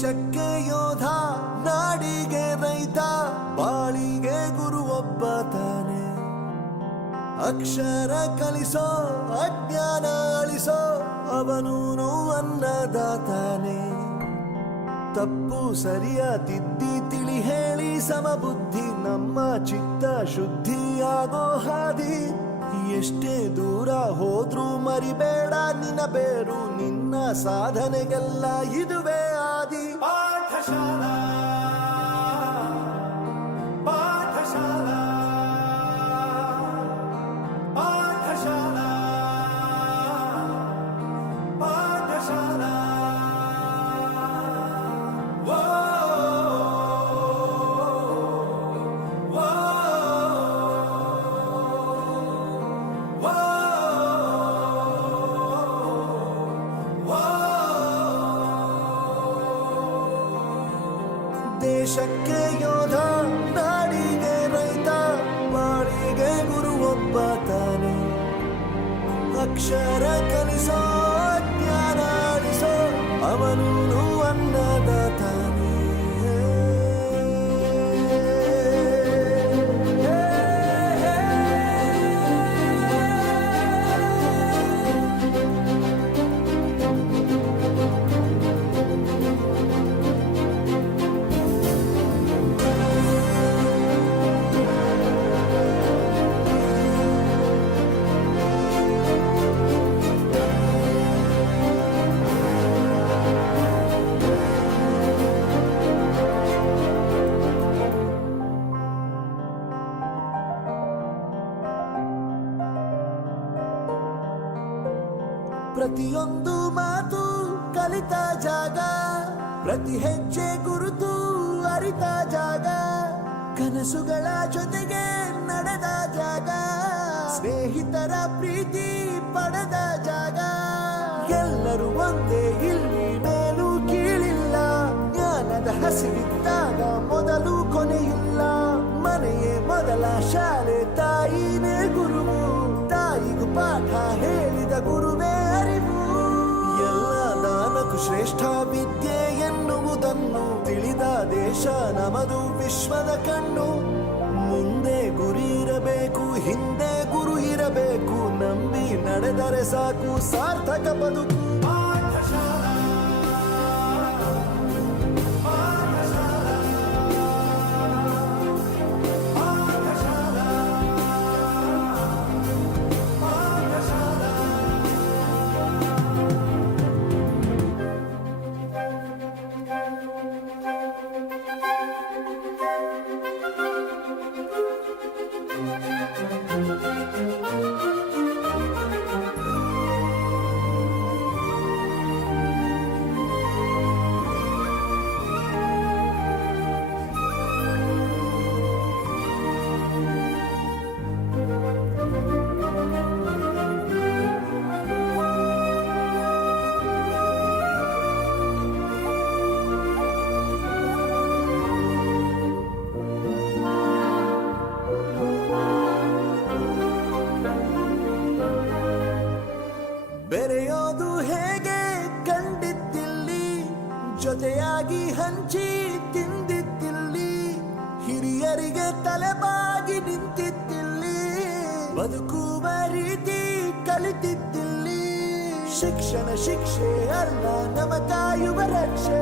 ದೇಶಕ್ಕೆ ಯೋಧ, ನಾಡಿಗೆ ರೈತ, ಬಾಳಿಗೆ ಗುರು ಒಬ್ಬ ತಾನೆ. ಅಕ್ಷರ ಕಲಿಸೋ, ಅಜ್ಞಾನ ಅಳಿಸೋ, ಅವನೂನು ಅನ್ನದಾತಾನೆ. ತಪ್ಪು ಸರಿಯ ತಿದ್ದಿ ತಿಳಿ ಹೇಳಿ ಸಮಬುದ್ಧಿ, ನಮ್ಮ ಚಿತ್ತ ಶುದ್ಧಿಯಾಗೋ ಹಾದಿ. ಎಷ್ಟೇ ದೂರ ಹೋದ್ರೂ ಮರಿಬೇಡ ನಿನ್ನ ಬೇರು, ನಿನ್ನ ಸಾಧನೆಗೆಲ್ಲ ಇದುವೇ ಆದಿ. ಪಾಠಶಾಲಾ ಪಾಠಶಾಲಾ ಪಾಠಶಾಲಾ ಪಾಠಶಾಲಾ. ದೇಶಕ್ಕೆ ಯೋಧ, ನಾಡಿಗೆ ರೈತ, ಬಾಳಿಗೆ ಗುರು ಒಬ್ಬ ತಾನೆ. ಅಕ್ಷರ ಕಲಿಸೋ, ಜ್ಞಾನ ಅಳಿಸೋ, ಅವನೂನು ಅನ್ನದಾತಾನೆ. ಪ್ರತಿಯೊಂದು ಮಾತು ಕಲಿತ ಜಾಗ, ಪ್ರತಿ ಹೆಜ್ಜೆ ಗುರುತು ಅರಿತ ಜಾಗ, ಕನಸುಗಳ ಜೊತೆಗೆ ನಡೆದ ಜಾಗ, ಸ್ನೇಹಿತರ ಪ್ರೀತಿ ಪಡೆದ ಜಾಗ. ಎಲ್ಲರೂ ಒಂದೇ, ಇಲ್ಲಿ ಮೇಲೂ ಕೀಳಿಲ್ಲ, ಜ್ಞಾನದ ಹಸಿವಿದ್ದಾಗ ಮೊದಲು ಕೊನೆಯಿಲ್ಲ. ಮನೆಯೇ ಮೊದಲ ಶಾಲೆ, ತಾಯಿನೇ ಗುರುವು, ತಾಯಿಗೂ ಪಾಠ ಹೇಳಿದ ಗುರುವೇ ಅರಿವು. ಎಲ್ಲ ದಾನಕ್ಕೂ ಶ್ರೇಷ್ಠ ವಿದ್ಯೆ ಎನ್ನುವುದನ್ನು ತಿಳಿದ ದೇಶ ನಮದು, ವಿಶ್ವದ ಕಣ್ಣು. ಮುಂದೆ ಗುರಿ ಇರಬೇಕು, ಹಿಂದೆ ಗುರು ಇರಬೇಕು, ನಂಬಿ ನಡೆದರೆ ಸಾಕು ಸಾರ್ಥಕ ಬದುಕು. ಪಾಠಶಾಲಾ ಬೆರೆಯೋದು ಹೇಗೆ ಕಂಡಿದ್ದಿಲ್ಲಿ, ಜೊತೆಯಾಗಿ ಹಂಚಿ ತಿಂದಿದ್ದಿಲ್ಲಿ, ಹಿರಿಯರಿಗೆ ತಲೆಬಾಗಿ ನಿಂತಿದ್ದಿಲ್ಲಿ, ಬದುಕುವ ರೀತಿ ಕಲಿತಿದ್ದಿಲ್ಲಿ. ಶಿಕ್ಷಣ ಶಿಕ್ಷೆ ಅಲ್ಲ, ನಮ ಕಾಯುವ ರಕ್ಷೆ,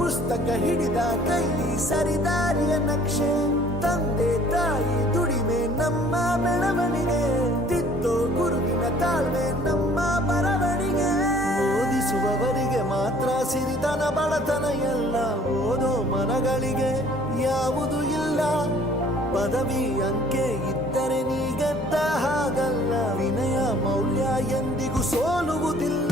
ಪುಸ್ತಕ ಹಿಡಿದ ಕೈಲಿ ಸರಿದಾರಿಯ ನಕ್ಷೆ. ತಂದೆ ತಾಯಿ ದುಡಿಮೆ ನಮ್ಮ ಬೆಳವಣಿಗೆ, ತಿದ್ದೋ ಗುರುವಿನ ತಾಳ್ಮೆ ನಮ್ಮ ಬರವಣಿಗೆ. ಓದಿಸುವವರಿಗೆ ಮಾತ್ರ ಸಿರಿತನ ಬಡತನ ಎಲ್ಲ, ಓದೋ ಮನಗಳಿಗೆ ಯಾವುದು ಇಲ್ಲ. ಪದವಿ ಅಂಕೆ ಇದ್ದರೆ ನೀ ಗೆದ್ದ ಹಾಗಲ್ಲ, ವಿನಯ ಮೌಲ್ಯ ಎಂದಿಗೂ ಸೋಲುವುದಿಲ್ಲ.